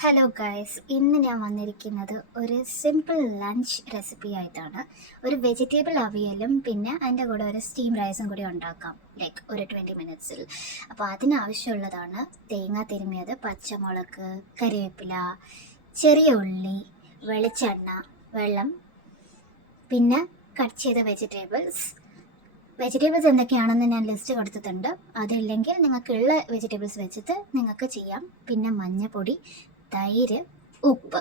Hello guys, ഇന്ന് ഞാൻ വന്നിരിക്കുന്നത് ഒരു സിമ്പിൾ ലഞ്ച് റെസിപ്പി ആയിട്ടാണ്. ഒരു വെജിറ്റബിൾ അവിയലും പിന്നെ അതിൻ്റെ കൂടെ ഒരു സ്റ്റീം റൈസും കൂടി ഉണ്ടാക്കാം, ലൈക്ക് ഒരു 20 മിനിറ്റ്സിൽ. അപ്പോൾ അതിനാവശ്യമുള്ളതാണ് തേങ്ങ തിരുമിയത്, പച്ചമുളക്, കറിവേപ്പില, ചെറിയ ഉള്ളി, വെളിച്ചെണ്ണ, വെള്ളം, പിന്നെ കട്ട് ചെയ്ത വെജിറ്റബിൾസ് എന്തൊക്കെയാണെന്ന് ഞാൻ ലിസ്റ്റ് കൊടുത്തിട്ടുണ്ട്. അതില്ലെങ്കിൽ നിങ്ങൾക്കുള്ള വെജിറ്റബിൾസ് വെച്ചിട്ട് നിങ്ങൾക്ക് ചെയ്യാം. പിന്നെ മഞ്ഞൾപ്പൊടി, തൈര്, ഉപ്പ്.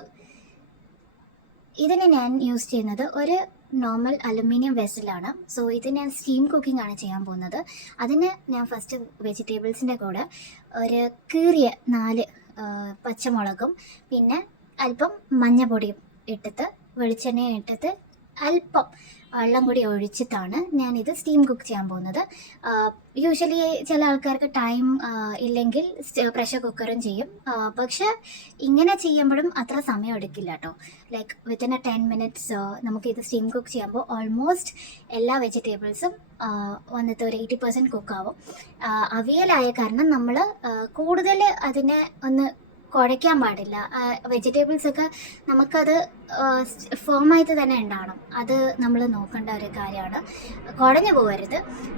ഇതിന് ഞാൻ യൂസ് ചെയ്യുന്നത് ഒരു നോർമൽ അലുമിനിയം വെസലാണ്. സോ ഇത് ഞാൻ സ്റ്റീം കുക്കിംഗ് ആണ് ചെയ്യാൻ പോകുന്നത്. അതിന് ഞാൻ ഫസ്റ്റ് വെജിറ്റബിൾസിൻ്റെ കൂടെ ഒരു കീറിയ 4 പച്ചമുളകും പിന്നെ അല്പം മഞ്ഞൾപ്പൊടിയും ഇട്ടിട്ട് വെളിച്ചെണ്ണയും ഇട്ടിട്ട് അല്പം വെള്ളം കൂടി ഒഴിച്ചിട്ടാണ് ഞാനിത് സ്റ്റീം കുക്ക് ചെയ്യാൻ പോകുന്നത്. യൂഷ്വലി ചില ആൾക്കാർക്ക് ടൈം ഇല്ലെങ്കിൽ പ്രഷർ കുക്കറും ചെയ്യും. പക്ഷെ ഇങ്ങനെ ചെയ്യുമ്പോഴും അത്ര സമയം എടുക്കില്ല കേട്ടോ. ലൈക്ക് വിത്തിൻ 10 മിനിറ്റ്സ് നമുക്കിത് സ്റ്റീം കുക്ക് ചെയ്യുമ്പോൾ ഓൾമോസ്റ്റ് എല്ലാ വെജിറ്റബിൾസും വന്നിട്ട് ഒരു 80% കുക്കാവും. അവിയലായ കാരണം നമ്മൾ കൂടുതൽ അതിനെ ഒന്ന് കുഴയ്ക്കാൻ പാടില്ല. വെജിറ്റബിൾസൊക്കെ നമുക്കത് ഫോമായിട്ട് തന്നെ ഉണ്ടാവണം. അത് നമ്മൾ നോക്കേണ്ട ഒരു കാര്യമാണ്. കുഴഞ്ഞു പോകരുത്.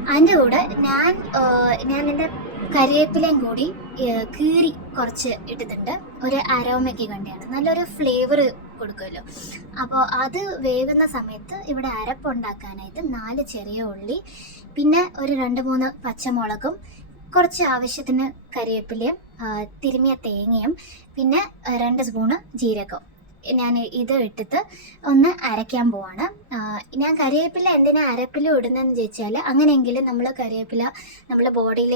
അതിൻ്റെ കൂടെ ഞാൻ എൻ്റെ കറിവേപ്പിലയും കൂടി കീറി കുറച്ച് ഇട്ടിട്ടുണ്ട്. ഒരു അരോമയ്ക്ക് വേണ്ടിയാണ്, നല്ലൊരു ഫ്ലേവർ കൊടുക്കുമല്ലോ. അപ്പോൾ അത് വേവുന്ന സമയത്ത് ഇവിടെ അരപ്പുണ്ടാക്കാനായിട്ട് 4 ചെറിയ ഉള്ളി, പിന്നെ ഒരു 2-3 പച്ചമുളകും, കുറച്ച് ആവശ്യത്തിന് കരിവേപ്പിലയും, തിരുമിയ തേങ്ങയും, പിന്നെ 2 സ്പൂണ് ജീരകം. ഞാൻ ഇത് ഇട്ടിട്ട് ഒന്ന് അരയ്ക്കാൻ പോവാണ്. ഞാൻ കരിവേപ്പില എന്തിനാ അരപ്പില ഇടുന്നതെന്ന് ചോദിച്ചാൽ, അങ്ങനെയെങ്കിലും നമ്മൾ കരിവേപ്പില നമ്മളെ ബോഡിയിൽ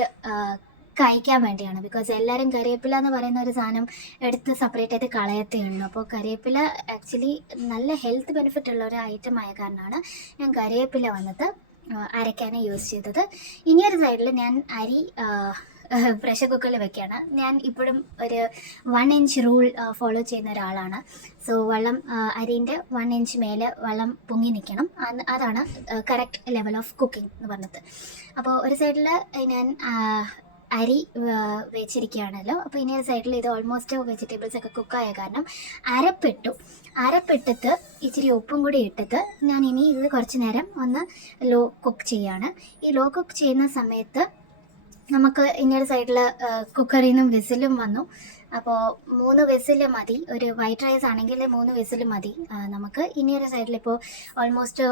കഴിക്കാൻ വേണ്ടിയാണ്. ബിക്കോസ് എല്ലാവരും കരിവേപ്പില എന്ന് പറയുന്ന ഒരു സാധനം എടുത്ത് സെപ്പറേറ്റ് ആയിട്ട് കളയത്തേ ഉള്ളൂ. അപ്പോൾ കരിവേപ്പില ആക്ച്വലി നല്ല ഹെൽത്ത് ബെനിഫിറ്റ് ഉള്ള ഒരു ഐറ്റം ആയ കാരണമാണ് ഞാൻ കരിവേപ്പില വന്നിട്ട് അരയ്ക്കാനാണ് യൂസ് ചെയ്തത്. ഇനിയൊരു സൈഡിൽ ഞാൻ അരി പ്രഷർ കുക്കറിൽ വെക്കുകയാണ്. ഞാൻ ഇപ്പോഴും ഒരു 1 ഇഞ്ച് റൂൾ ഫോളോ ചെയ്യുന്ന ഒരാളാണ്. സോ അരിൻ്റെ 1 ഇഞ്ച് മേലെ വെള്ളം പൊങ്ങി നിൽക്കണം. അതാണ് കറക്റ്റ് ലെവൽ ഓഫ് കുക്കിംഗ് എന്ന് പറഞ്ഞത്. അപ്പോൾ ഒരു സൈഡിൽ ഞാൻ അരി വെച്ചിരിക്കുകയാണല്ലോ. അപ്പോൾ ഇനി ഒരു സൈഡിൽ ഇത് ഓൾമോസ്റ്റ് വെജിറ്റബിൾസ് ഒക്കെ കുക്കായ കാരണം അരപ്പിട്ടിട്ട് ഇച്ചിരി ഉപ്പും കൂടി ഇട്ടിട്ട് ഞാൻ ഇനി ഇത് കുറച്ച് നേരം ഒന്ന് ലോ കുക്ക് ചെയ്യാണ്. ഈ ലോ കുക്ക് ചെയ്യുന്ന സമയത്ത് നമുക്ക് ഇനിയൊരു സൈഡിൽ കുക്കറിൽ നിന്നും വിസിലും വന്നു. അപ്പോൾ 3 വിസിൽ മതി. ഒരു വൈറ്റ് റൈസ് ആണെങ്കിൽ 3 വിസിൽ മതി നമുക്ക്. ഇനിയൊരു സൈഡിൽ ഇപ്പോൾ ഓൾമോസ്റ്റ്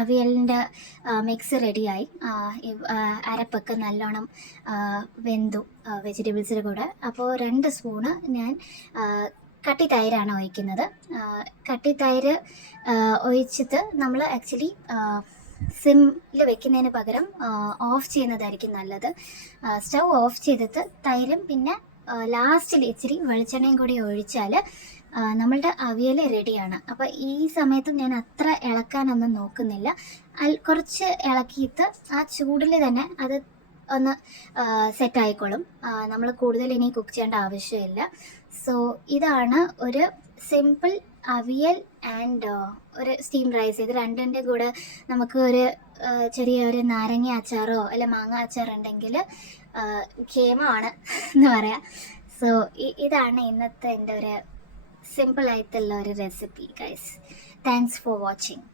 അവിയലിൻ്റെ മിക്സ് റെഡിയായി. അരപ്പൊക്കെ നല്ലോണം വെന്തു വെജിറ്റബിൾസിൻ്റെ കൂടെ. അപ്പോൾ 2 സ്പൂണ് ഞാൻ കട്ടി തൈരാണ് ഒഴിക്കുന്നത്. കട്ടി തൈര് ഒഴിച്ചിട്ട് നമ്മൾ ആക്ച്വലി സിമ്മിൽ വെക്കുന്നതിന് പകരം ഓഫ് ചെയ്യുന്നതായിരിക്കും നല്ലത്. സ്റ്റൗ ഓഫ് ചെയ്തിട്ട് തൈരും പിന്നെ ലാസ്റ്റിൽ ഇച്ചിരി വെളിച്ചെണ്ണയും കൂടി ഒഴിച്ചാൽ നമ്മളുടെ അവിയൽ റെഡിയാണ്. അപ്പോൾ ഈ സമയത്തും ഞാൻ അത്ര ഇളക്കാനൊന്നും നോക്കുന്നില്ല. കുറച്ച് ഇളക്കിയിട്ട് ആ ചൂടിൽ തന്നെ അത് ഒന്ന് സെറ്റായിക്കോളും. നമ്മൾ കൂടുതൽ ഇനി കുക്ക് ചെയ്യേണ്ട ആവശ്യമില്ല. സോ ഇതാണ് ഒരു സിമ്പിൾ അവിയൽ ആൻഡ് ഒരു സ്റ്റീം റൈസ്. ഇത് രണ്ടിൻ്റെ കൂടെ നമുക്ക് ഒരു ചെറിയൊരു നാരങ്ങ അച്ചാറോ അല്ല മാങ്ങ അച്ചാർ ഉണ്ടെങ്കിൽ ക്ഷേമമാണ് എന്ന് പറയാം. സോ ഇതാണ് ഇന്നത്തെ എൻ്റെ ഒരു സിമ്പിളായിട്ടുള്ള ഒരു recipe guys. Thanks for watching.